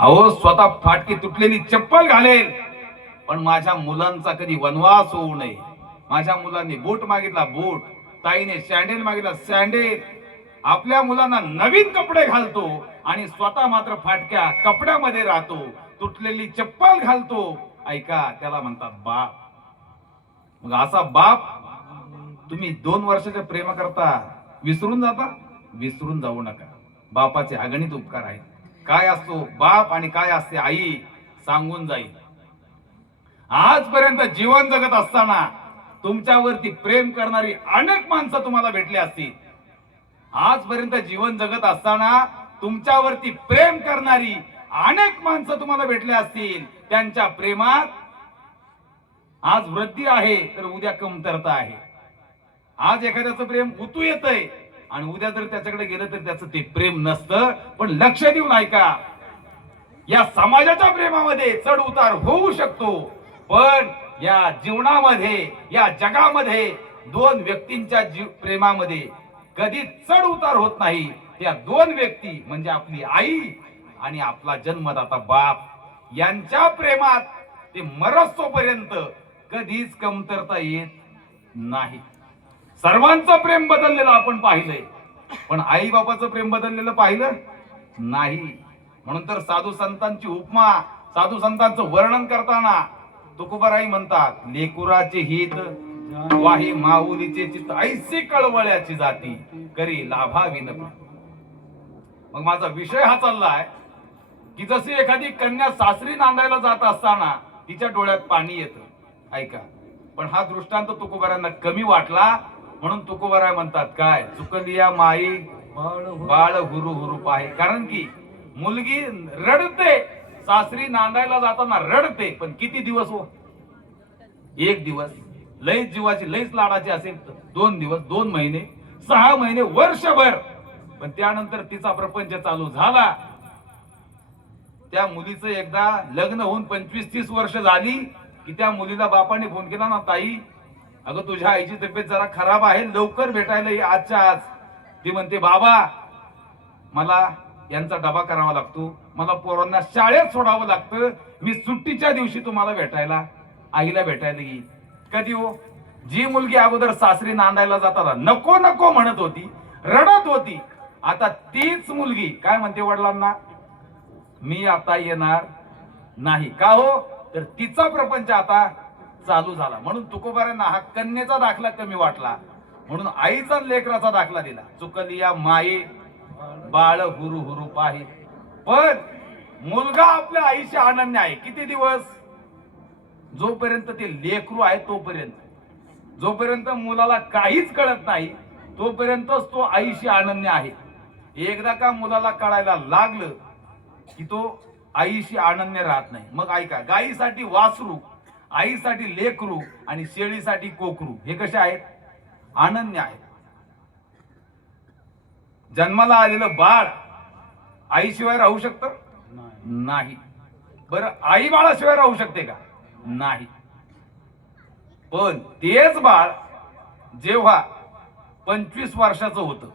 अहो स्वतः फाटकी तुटलेली चप्पल घालेल. पण माझ्या मुलांचा कधी वनवास होऊ नये. माझ्या मुलांनी बूट मागितला बूट. ताईने सँडेल मागितला सँडेल आपल्या मुलांना नवीन कपडे घालतो आणि स्वतः मात्र फाटक्या कपड्यामध्ये राहतो. तुटलेली चप्पल घालतो. ऐका त्याला म्हणतात बाप. मग असा बाप तुम्ही दोन वर्षाच्या प्रेम करता विसरून जाता? विसरून जाऊ नका. बापाचे अगणित उपकार आहेत. काय असतो बाप आणि काय असते आई सांगून जाईल. आजपर्यंत जीवन जगत असताना तुमच्यावरती प्रेम करणारी अनेक माणसं तुम्हाला भेटली असतील. आजपर्यंत जीवन जगत असताना तुमच्यावरती प्रेम करणारी अनेक माणसं तुम्हाला भेटली असतील. त्यांच्या प्रेमात आज वृद्धी आहे तर उद्या कमतरता आहे. आज एखाद्याचं प्रेम उतू येतंय आणि उद्या जर त्याच्याकडे गेलं तर त्याचं ते प्रेम नसतं. पण लक्ष देऊन ऐका. या समाजाच्या प्रेमामध्ये चढ उतार होऊ शकतो. पण या जीवनामध्ये या जगामध्ये दोन व्यक्तींच्या जीव प्रेमामध्ये कधी चढ उतार होत नाही. त्या दोन व्यक्ती म्हणजे आपली आई आणि आपला जन्मदाता बाप यांच्या प्रेमात ते मरस्तोपर्यंत कधीच कमतरता येत नाही. सर्वांचं प्रेम बदललेलं आपण पाहिलंय. पण आई बाबाचं प्रेम बदललेलं पाहिलं नाही. म्हणून तर साधू संतांची उपमा साधू संतांचं वर्णन करताना तुकोबाराई म्हणतात लेकुराचे हित वाही माऊलीचे चित्त ऐसे कळवळ्याची जाती करी लाभावी न मग माझा विषय हा चाललाय की जशी एखादी कन्या सासरी नांदायला जात असताना तिच्या डोळ्यात पाणी येतं. ऐका. पण हा दृष्टांत तुकोबारांना कमी वाटला म्हणून तुकोबाराय म्हणतात काय? चुकलिया माई बाळ हुरु हुरु पाहि. कारण की मुलगी रडते सासरी नांदायला जाताना रडते पण किती दिवस हो? एक दिवस. लईच जीवाची लईच लाडाची असेल दोन दिवस दोन महिने सहा महिने वर्षभर. पण त्यानंतर तिचा प्रपंच चालू झाला. त्या मुलीचं एकदा लग्न होऊन पंचवीस तीस वर्ष झाली की त्या मुलीला बापाने फोन केला ना ताई अगं तुझ्या आईची तब्येत जरा खराब आहे लवकर भेटायला ये आजच्या आज. ती म्हणते बाबा मला यांचा डबा करावा लागतो. मला पोरांना शाळेत सोडावं लागतं. मी सुट्टीच्या दिवशी तुम्हाला भेटायला आईला भेटायला येईल कधी हो? जी मुलगी अगोदर सासरी नांदायला जाताना नको नको म्हणत होती रडत होती. आता तीच मुलगी काय म्हणते वडिलांना? मी आता येणार नाही. का हो? तर तिचा प्रपंच आता चालू झाला. म्हणून तुकोबाऱ्यांना हा कन्येचा दाखला कमी वाटला. म्हणून आईचा लेकराचा दाखला दिला. चुकलिया माये बाळ हुरु हुरु पाहि. पण मुलगा आपल्या आईशी अनन्य आहे. किती दिवस? जोपर्यंत ते लेकरू आहे तोपर्यंत. जोपर्यंत मुलाला काहीच कळत नाही तोपर्यंतच तो आईशी अनन्य आहे. एकदा का मुलाला कळायला लागलं की तो आईशी अनन्य राहत नाही. मग ऐका गाईसाठी वासरू आईसाठी लेकरू आणि शेळीसाठी कोकरू. हे कसे आहेत? अनन्य आहेत. जन्माला आलेलं बाळ आईशिवाय राहू शकतं? नाही. बरं आई बाळाशिवाय राहू शकते का? नाही. पण तेच बाळ जेव्हा पंचवीस वर्षाचं होतं.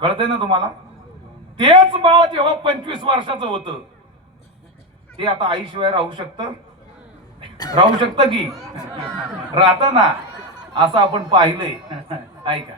कळतंय ना तुम्हाला? तेच बाळ जेव्हा पंचवीस वर्षाचं होतं ते आता आईशिवाय राहू शकतं? राहू शकतं की? राहतं ना. असं आपण पाहिलंय. ऐका.